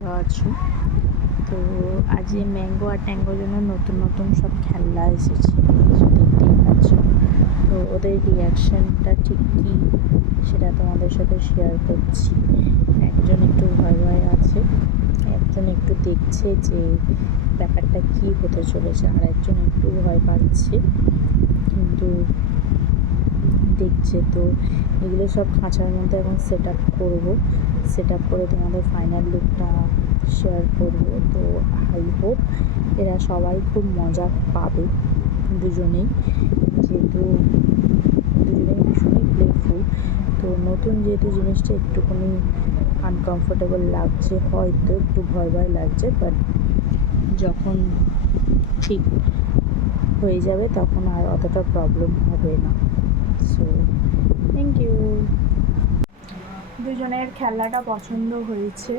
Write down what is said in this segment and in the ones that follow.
আছো। তো আজ এই ম্যাঙ্গো আর ট্যাঙ্গোর জন্য নতুন নতুন সব খেলনা এসেছে, দেখতেই পাচ্ছ। তো ওদের রিয়াকশানটা ঠিক কী সেটা তোমাদের সাথে শেয়ার করছি। একজন একটু ভয় ভয় আছে, একজন একটু দেখছে যে ব্যাপারটা কী হতে চলেছে, আর একজন একটু ভয় পাচ্ছে কিন্তু দেখছে। তো এগুলো সব খাঁচার মধ্যে এখন সেট আপ করবো, সেট আপ করে তোমাদের ফাইনাল লুকটা শেয়ার করবো। তো আই হোপ এরা সবাই খুব মজা পাবে, দুজনেই, যেহেতু দুজনেই ভীষণই প্লেফুল। তো নতুন যেহেতু জিনিসটা একটুখানি আনকমফোর্টেবল লাগছে, হয়তো একটু ভয় ভয় লাগছে, বাট যখন ঠিক হয়ে যাবে তখন আর অতটা প্রবলেম হবে না। So thank you. দুজনের খেলাটা পছন্দ হয়েছে,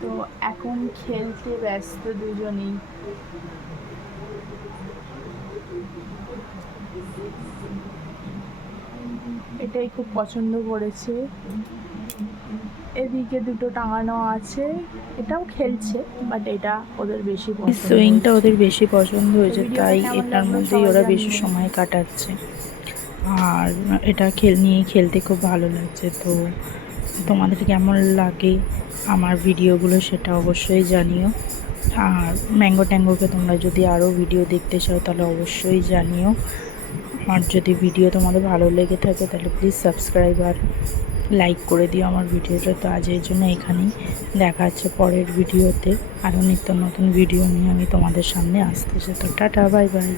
তো এখন খেলতে ব্যস্ত দুজনেই। এটাই খুব পছন্দ করেছে। এদিকে দুটো টাঙানো আছে, এটাও খেলছে, বাট এটা ওদের বেশি পছন্দ, সুইংটা ওদের বেশি পছন্দ হয়েছে, তাই এটার মধ্যেই ওরা বেশি সময় কাটাচ্ছে। আর এটা নিয়েই খেলতে খুব ভালো লাগছে। তো তোমাদের কেমন লাগে আমার ভিডিওগুলো সেটা অবশ্যই জানিও। আর ম্যাঙ্গো ট্যাঙ্গোকে তোমরা যদি আরও ভিডিও দেখতে চাও তাহলে অবশ্যই জানিও। আর যদি ভিডিও তোমাদের ভালো লেগে থাকে তাহলে প্লিজ সাবস্ক্রাইব আর লাইক করে দিও আমার ভিডিওটা। তো আজ এর জন্য এখানেই, দেখা হচ্ছে পরের ভিডিওতে। আরও নিত্য নতুন ভিডিও নিয়ে আমি তোমাদের সামনে আসতেছি। তো টাটা, বাই বাই।